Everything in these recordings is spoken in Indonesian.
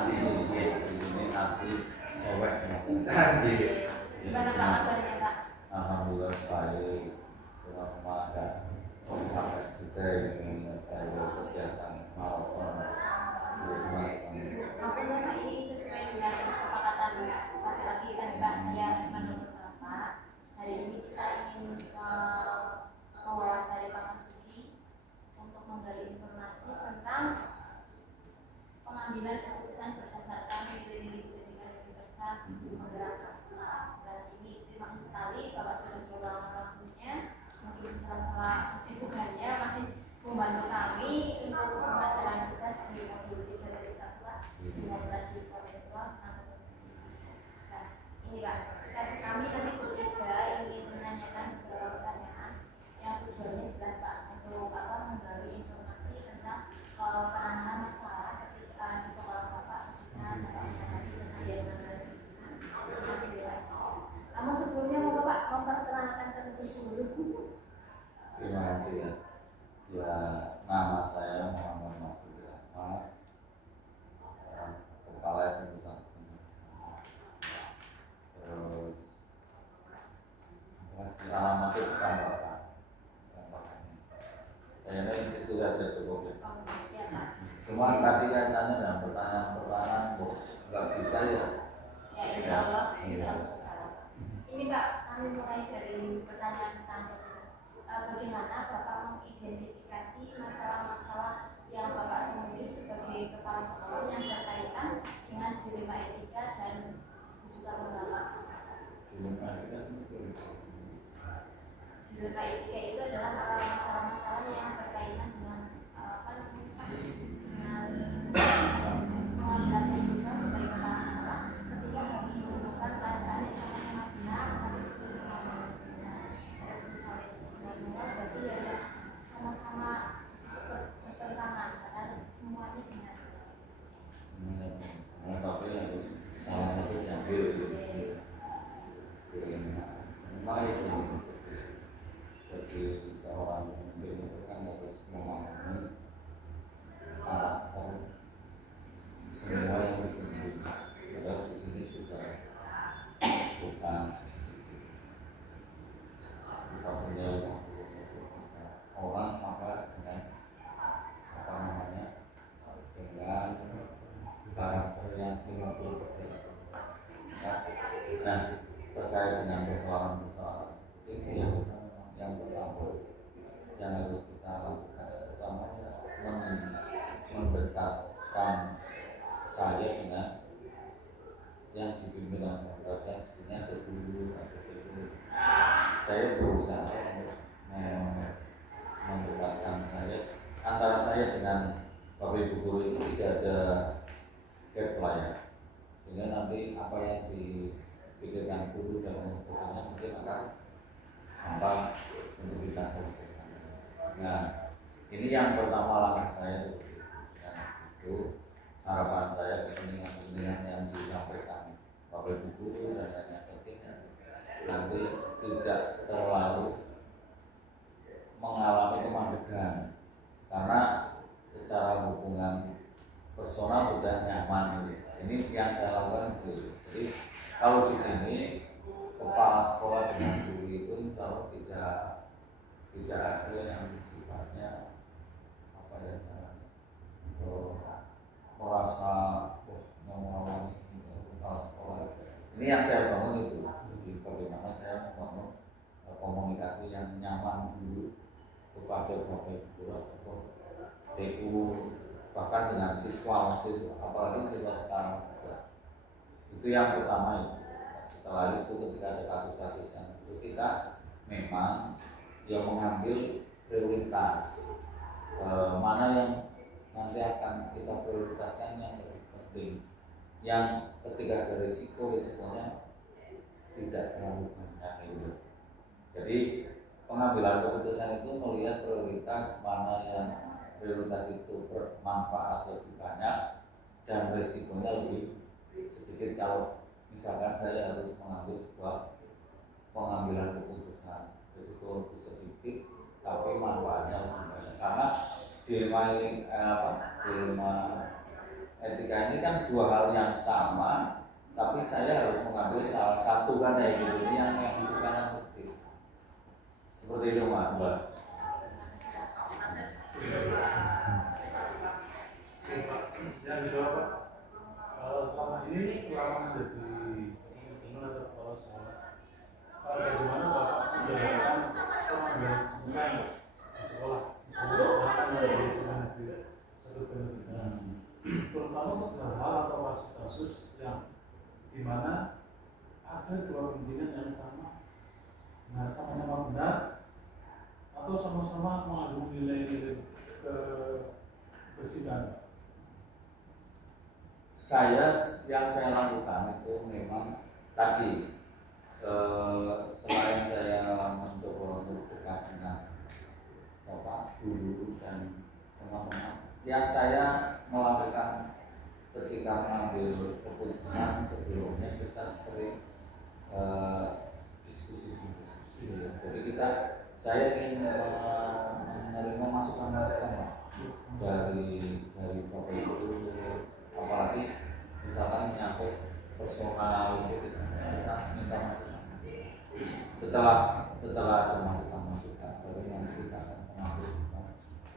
di sini nanti cewek Gimana Pak kabarnya Pak? Alhamdulillah baik. Cuma ada sampai juga ini saya kegiatan maraton. Mungkin Pak ini sesuai dengan kesepakatan laki-laki kan Pak, saya menurut Bapak hari ini kita ingin mewawancari Pak Masuki untuk menggali informasi tentang pengambilan keputusan berdasarkan nilai-nilai kebajikan universal menggerakkan. Dan ini terima kasih sekali Bapak sudah meluangkan waktunya, mungkin setelah kesibukannya masih membantu kami untuk mengajarkan tugas di modul 3 dari Satwa Demokrasi Kontekstual. Nah, ini Pak, kami dari modul 3 ingin menanyakan beberapa pertanyaan yang tujuannya jelas Pak, untuk menggali informasi tentang penanganan masalah ketika di sekolah Bapak ketika Bapak menghadapi kejadian namun sebelumnya mau Bapak memperkenalkan terlebih dulu. Terima kasih ya. Ya, nama saya Muhammad Masudi Ahmad, kepala SMP 1. Terus alamat itu bukan Bapak. Kayaknya itu saja cukup ya. Cuma tadi kaitannya dengan pertanyaan-pertanyaan kok nggak bisa ya. Ya insya Allah. Ini Pak, kami mulai dari pertanyaan pertama. Bagaimana Bapak mengidentifikasi masalah-masalah yang Bapak temui sebagai kepala sekolah yang berkaitan dengan dilema etika dan juga menolak? Dilema etika seperti Dilema etika itu adalah masalah-masalah yang berkaitan dengan pengambilan keputusan sebagai kepala sekolah ketika harus menemukan keadaan yang sama-sama benar tapi sebelum mengambil keputusan. Terus misalnya berarti ya sama-sama bertentangan dan semuanya benar. tapi harus salah satu diambil memang itu jadi seorang pemimpin itu kan harus memahami karakter semua yang dipimpin. Padahal di sini juga bukan punya orang maka dengan dengan karakter yang 50%. Nah, terkait dengan persoalan-persoalan itu yang pertama yang harus kita lakukan pertama mendekatkan saya dengan yang dipimpin oleh berarti di sini ada guru, ada guru. Saya berusaha untuk mendekatkan saya antara saya dengan Bapak Ibu guru itu tidak ada gap lah ya, sehingga nanti apa yang dipikirkan guru dan lain sebagainya mungkin akan gampang untuk kita selesaikan. Nah, ini yang pertama langkah saya itu harapan saya kepentingan yang disampaikan Bapak Ibu guru dan lain sebagainya nanti tidak terlalu mengalami kemandegan karena secara hubungan personal sudah nyaman. Ini yang saya lakukan itu. Jadi kalau di sini kepala sekolah dengan guru itu insya Allah tidak ada yang sifatnya apa ya merasa mengawali kepala sekolah. Ini yang saya bangun itu. Jadi bagaimana saya membangun komunikasi yang nyaman dulu kepada Bapak Ibu atau TU bahkan dengan siswa apalagi siswa sekarang juga. Itu yang pertama itu. Setelah itu ketika ada kasus-kasus yang itu kita memang yang mengambil prioritas mana yang nanti akan kita prioritaskan yang lebih penting, yang ketika ada risikonya tidak terlalu banyak itu. Jadi pengambilan keputusan itu melihat prioritas mana yang prioritas itu bermanfaat lebih banyak dan risikonya lebih sedikit. Kalau misalkan saya harus mengambil sebuah pengambilan keputusan, risiko lebih sedikit tapi manfaatnya lebih banyak karena dilema etika etika ini kan dua hal yang sama, tapi saya harus mengambil salah satu kan ya gitu. Ini yang disebutkan seperti itu Mbak. Yang dijawab Pak, selama ini selama menjadi manajemen atau kepala sekolah, bagaimana Bapak menjalankan pemanggilan jurusan di sekolah? Misalnya sekolah kan ada di sekolah negeri satu pendidikan, terutama untuk hal atau kasus-kasus yang dimana ada dua pimpinan yang sama-sama benar atau sama-sama mengandung nilai-nilai kebersihan. Yang saya lakukan itu memang tadi selain saya mencoba untuk dekat dengan guru dan teman-teman, yang saya melakukan ketika mengambil keputusan sebelumnya kita sering diskusi. Jadi saya ingin menerima masukan-masukan dari Bapak Ibu, apalagi misalkan menyangkut personal itu kita minta masukan. Setelah ada masukan baru nanti kita akan mengambil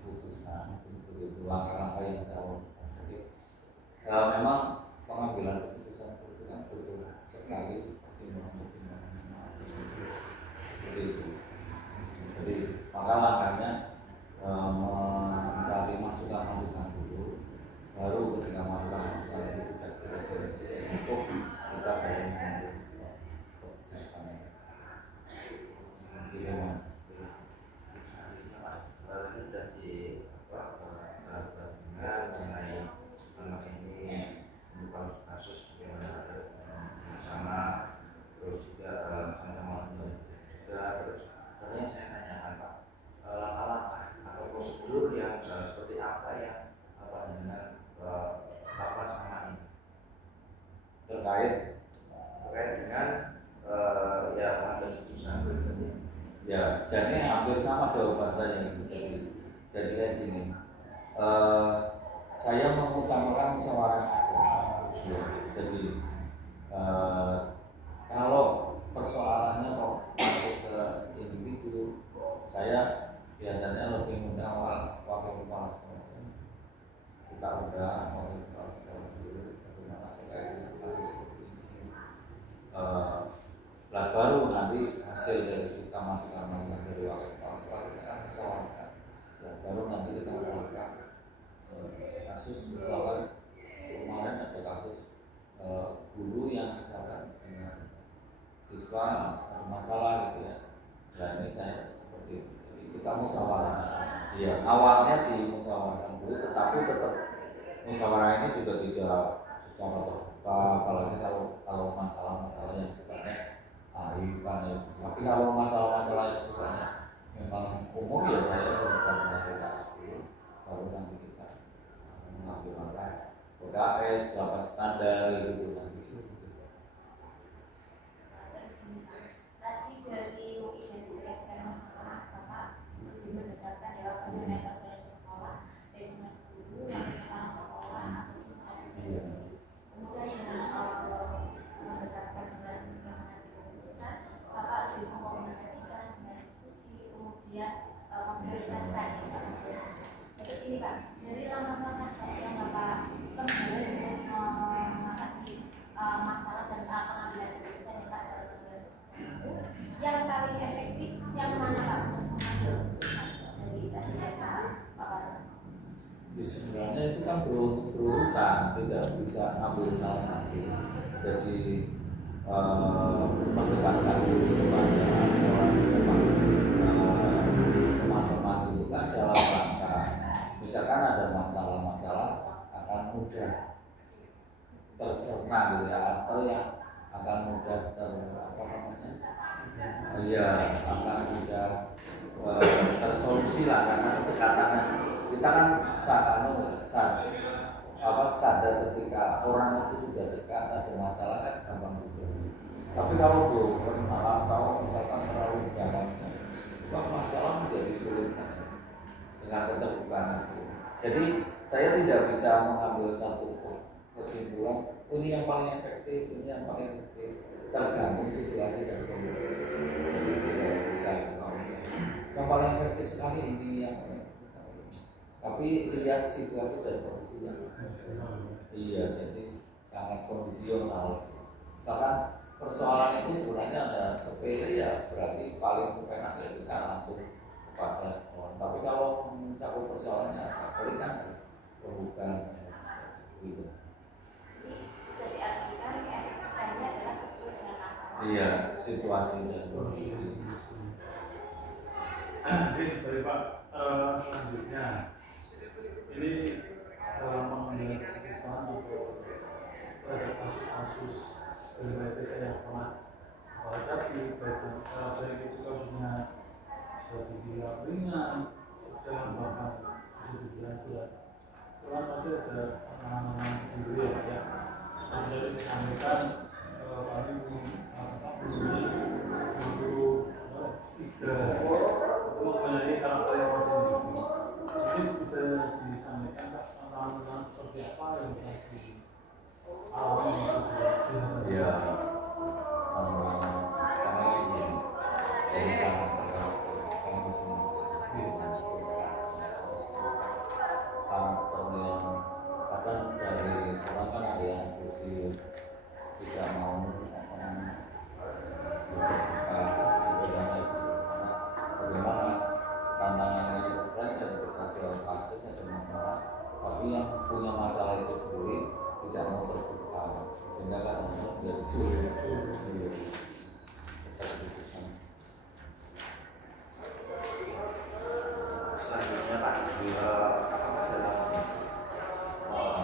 keputusan begitu langkah-langkah yang saya lakukan. Jadi memang pengambilan keputusan itu kan butuh sekali pertimbangan seperti itu. Jadi maka langkahnya mencari masukan dulu, baru ketika masukan itu sudah cukup kita baru mengambil keputusan. Gitu Mas. Sudah di mengenai ini untuk kasus yang bersama, terus juga sama-sama juga terus sebenarnya saya tanyakan Pak, langkah atau prosedur yang seperti apa yang dengan Bapak sama ini terkait dengan ya pengambil keputusan berikutnya. Ya, jadi hampir sama jawaban saya gitu. Jadi kayak gini, saya mengutamakan musyawarah juga. Jadi kalau persoalannya kok masuk ke individu, saya biasanya lebih mudah wakil kepala sekolah. Kita udah wakil kepala sekolah dulu bagaimana terkait dengan kasus seperti ini. Baru nanti hasil dari kita masukan dari wakil kepala sekolah kita akan musyawarahkan. Baru nanti kita melakukan kasus misalkan kemarin ada kasus guru yang misalkan dengan siswa ada masalah gitu ya. Dan ini saya seperti itu. Jadi kita musyawarah. Iya, awalnya dimusyawarahkan dulu, tetapi tetap musyawarah ini juga tidak secara terbuka, apalagi kalau masalah-masalah yang sifatnya ariefan ya. Tapi kalau masalah-masalah yang sifatnya memang umum ya saya serahkan dengan PKS dulu, baru nanti kita mengambil langkah PKS, dapat standar gitu nanti. Tadi dari mengidentifikasikan masalah, Bapak lebih mendekatkan ya pasien-pasien di sekolah dengan guru, kepala sekolah ataupun kemudian dengan mendekatkan dengan keputusan, Bapak lebih mengkomunikasikan dengan diskusi, kemudian memprioritaskan. Terus ini Pak, dari langkah-langkah yang Bapak tempuh untuk mengatasi masalah dan pengambilan keputusan yang Pak dalam yang paling efektif yang mana Pak untuk mengambil keputusan dari tadi yang Bapak? Sebenarnya itu kan berurutan, tidak bisa ambil salah satu. Jadi mendekatkan diri kepada orang teman-teman itu kan dalam rangka misalkan ada masalah-masalah akan mudah tercerna gitu ya, atau yang akan mudah akan mudah tersolusi lah, karena kedekatannya kita kan sadar ketika orang itu sudah dekat ada masalah kan gampang disolusi. Tapi kalau belum atau misalkan terlalu jauh, itu masalah menjadi sulit dengan keterbukaan itu. Jadi saya tidak bisa mengambil satu kesimpulan ini yang paling efektif, ini yang paling efektif, tergantung situasi dan kondisi. Jadi tidak bisa yang paling efektif sekali ini yang paling efektif. Tapi lihat situasi dan kondisinya. Iya, jadi sangat kondisional. Misalkan persoalan itu sebenarnya ada sepele ya berarti paling enak ya kita langsung kepada pohon. Tapi kalau mencakup persoalannya paling kan bukan gitu. Bisa diartikan efektifnya adalah sesuai dengan masalah. Iya, situasi dan kondisi. Oke, baik Pak. Selanjutnya ini dalam mengambil keputusan untuk terhadap kasus-kasus dari PTK yang pernah terjadi, baik itu kasusnya suatu dibilang ringan, sedang bahkan bisa dibilang berat. Kan pasti ada penanganan sendiri ya. Dan dari disampaikan kami ini untuk tiga untuk mengenai karakter yang masing-masing. Mungkin bisa disampaikan tantangan seperti apa yang harus dialami Ya, karena ini dari karakter yang kadang dari orang kan ada yang khusus tidak mau bagaimana tantangannya itu berat dan ada kasus ada masalah, tapi yang punya masalah itu sendiri tidak mau terbuka sehingga kadang-kadang menjadi sulit. Selanjutnya Pak, apakah dalam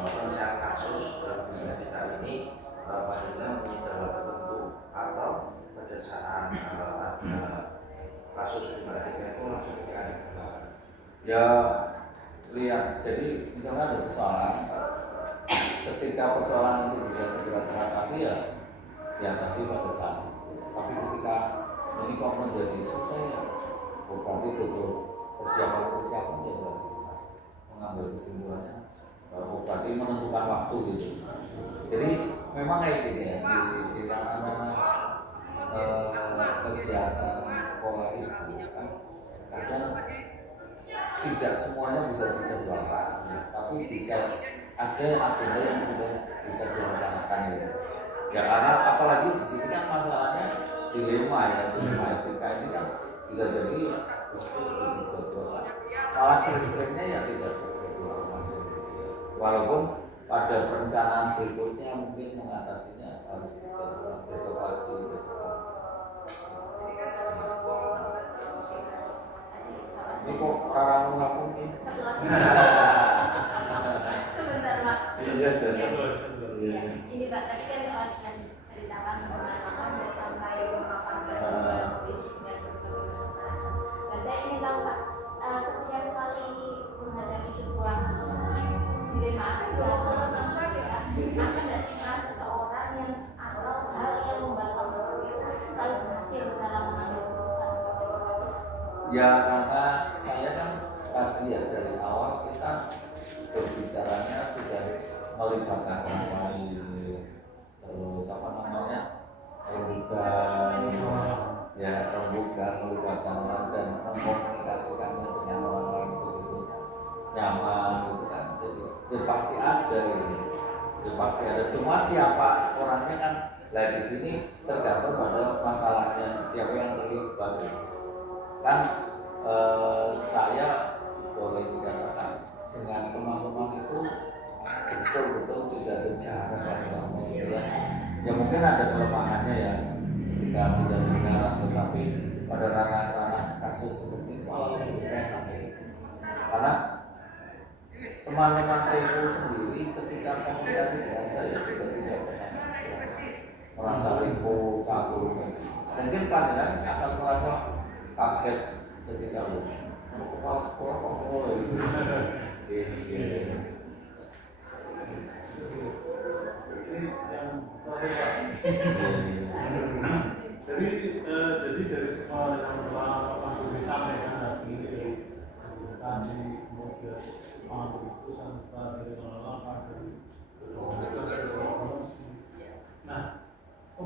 penyelesaian kasus dalam dunia kita ini Pak Dina punya dalil tertentu atau pada saat ada kasus problematika itu langsung dialihkan? Ya lihat, jadi misalnya ada persoalan, ketika persoalan itu bisa segera teratasi ya diatasi pada saat itu. Tapi ketika ini kok menjadi susah ya, berarti butuh persiapan ya berarti kita mengambil kesimpulannya, berarti menentukan waktu gitu. Jadi memang kayak gitu ya di mana-mana kegiatan sekolah itu kan kadang tidak semuanya bisa dijadwalkan, tapi bisa ada agenda yang sudah bisa dilaksanakan gitu. Ya karena apalagi di sini kan masalahnya dilema ya, dilema etika ini kan bisa jadi dijadwalkan. Malah sering-seringnya ya tidak dijadwalkan. Walaupun pada perencanaan berikutnya mungkin mengatasinya harus dijadwalkan besok lagi, besok lagi. Ini kok ramu-ramu nih. Sebentar Pak. Iya, Ya, ini Pak tadi kan ceritakan bagaimana Anda sampai memaparkan visi dan berbagai macam. Nah, saya ingin tahu Pak, setiap kali menghadapi sebuah dilema akan tidak sih Pak seseorang yang atau hal yang membuat Mas itu selalu berhasil dalam mengambil keputusan seperti itu? Ya karena saya kan tadi ya dari awal kita berbicaranya sudah melibatkan orang lain, terus apa namanya melibatkan orang dan mengkomunikasikannya dengan orang lain begitu nyaman gitu kan. Jadi ya pasti ada gitu. Ya pasti ada, cuma siapa orangnya kan lah di sini tergantung pada masalahnya siapa yang terlibat gitu. Kan saya boleh dikatakan dengan teman-teman itu betul-betul tidak ada jarak gitu ya. Ya mungkin ada kelemahannya ya ketika menjadi syarat, tetapi pada ranah-ranah kasus seperti itu malah lebih enak gitu. Karena teman-teman TU sendiri ketika komunikasi dengan saya juga tidak pernah merasa ribut, catur. Mungkin panjenengan akan merasa kaget ketika mau kepala sekolah kok mulai ini yang terakhir Pak. Jadi dari semua yang telah Pak Sudi sampaikan tadi dari edukasi, kemudian pengambil keputusan dari pengelolaan dari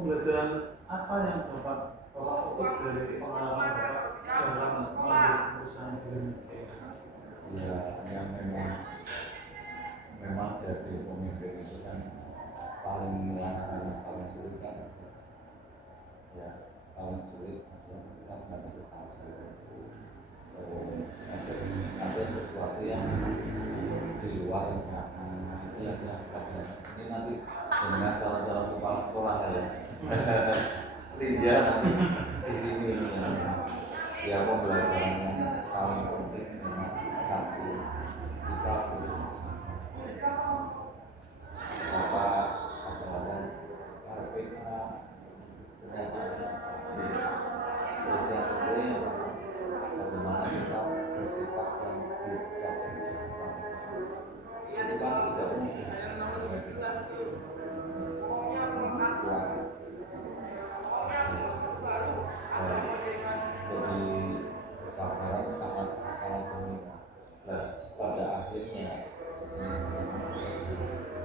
pembelajaran apa yang Bapak petik dari pengalaman Bapak dalam mengambil perusahaan ini? Ya, yang memang jadi pemimpin itu kan paling sulit kan, ya paling sulit adalah kita menentukan hasil. Terus ada sesuatu yang di luar rencana, itu yang ini nanti dengan calon-calon kepala sekolah ya. Dia nanti di sini ya pembelajaran yang paling penting memang satu, kita butuh apa RPA ternyata terus yang kedua bagaimana kita bersikap dan bijak itu kan tidak mudah. Jadi kesabaran sangat penting. Nah, pada akhirnya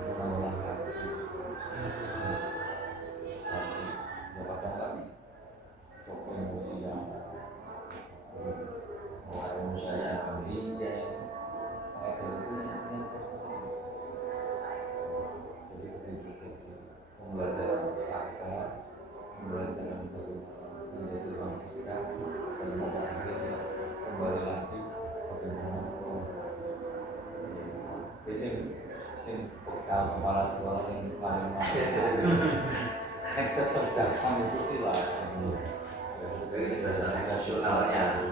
mengulang hati. Ya kadang kan coba emosi yang saya ambil ya, jadi begitu pembelajaran sabar, pembelajaran bagaimana menjadi manusia, dan pada akhirnya kembali lagi bagaimana sing bekal kepala sekolah yang paling kecerdasan itu sih lah, dari kecerdasan nasionalnya.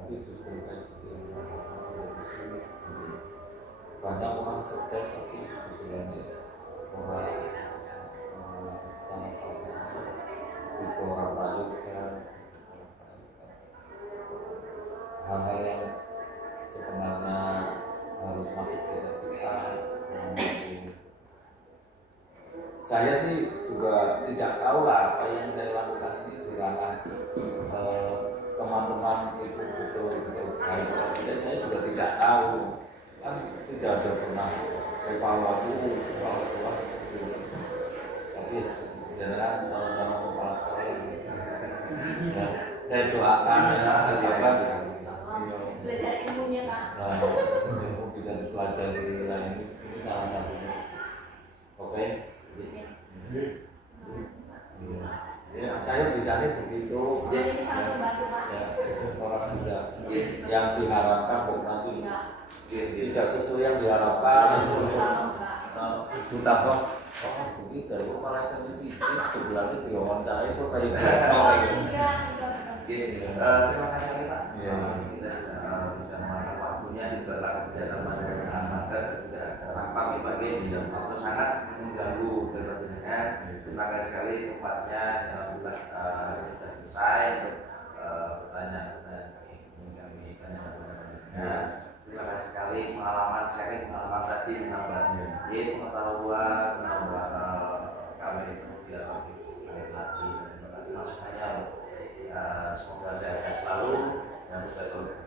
Tapi justru kayak gitu banyak orang cerdas tapi sebenarnya orang sangat juga orang prajurit, hal-hal yang sebenarnya harus masuk ke kita. Saya sih juga tidak tahu lah apa yang saya lakukan ini di ranah teman-teman itu betul-betul baik. Jadi saya juga tidak tahu, kan tidak ada pernah evaluasi kepala sekolah seperti itu. Tapi jangan calon-calon kepala sekolah yang ya, saya doakan ya kegiatan belajar ilmunya Pak. Ilmu bisa dipelajari lain ini salah satunya. Oke. Ya, saya bisanya begitu. Ya, orang bisa yang diharapkan bukan nanti tidak sesuai yang diharapkan. Buta kok, Mas Budi dari kepala sih sebulannya diwawancara itu kayak Terima kasih Pak. Kita bisa memakai waktunya di sela kegiatan masyarakat maka tidak rapat di pagi yang waktu sangat mengganggu dengan terima kasih sekali tempatnya alhamdulillah sudah selesai untuk pertanyaan ini kami tanyakan. Terima kasih sekali pengalaman sharing pengalaman tadi menambah pengetahuan menambah kami biar lebih lagi. Terima kasih masukannya. Semoga sehat selalu dan sukses selalu.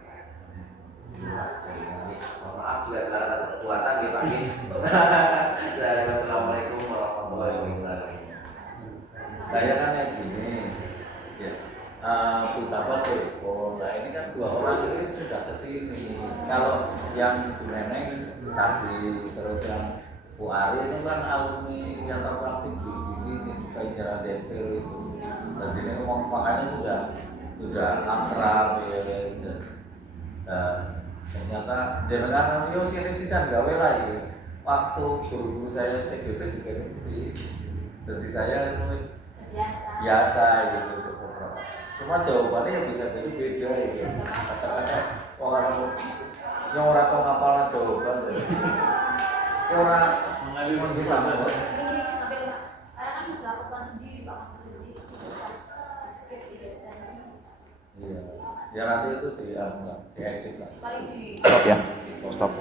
Mohon maaf juga salah satu perbuatan di pagi. Assalamualaikum warahmatullahi wabarakatuh. Saya kan kayak gini, ya. Betapa telepon. Nah ini kan dua orang ini sudah kesini. Kalau yang Bu Neneng tadi terus yang Bu Ari itu kan alumni yang terpraktik di sini di Jalan DSPL itu. Dan ini ngomong makanya sudah akrab ya. Ternyata jenengan yo sisan gawe lah ya. Waktu guru saya CGP juga seperti itu. Jadi saya nulis biasa gitu. Cuma jawabannya yang bisa jadi beda ya. Orang yang orang tahu ngapalan jawaban. Ya orang mengalami banget. Iya. Ya nanti itu diedit lah. Stop ya. Stop.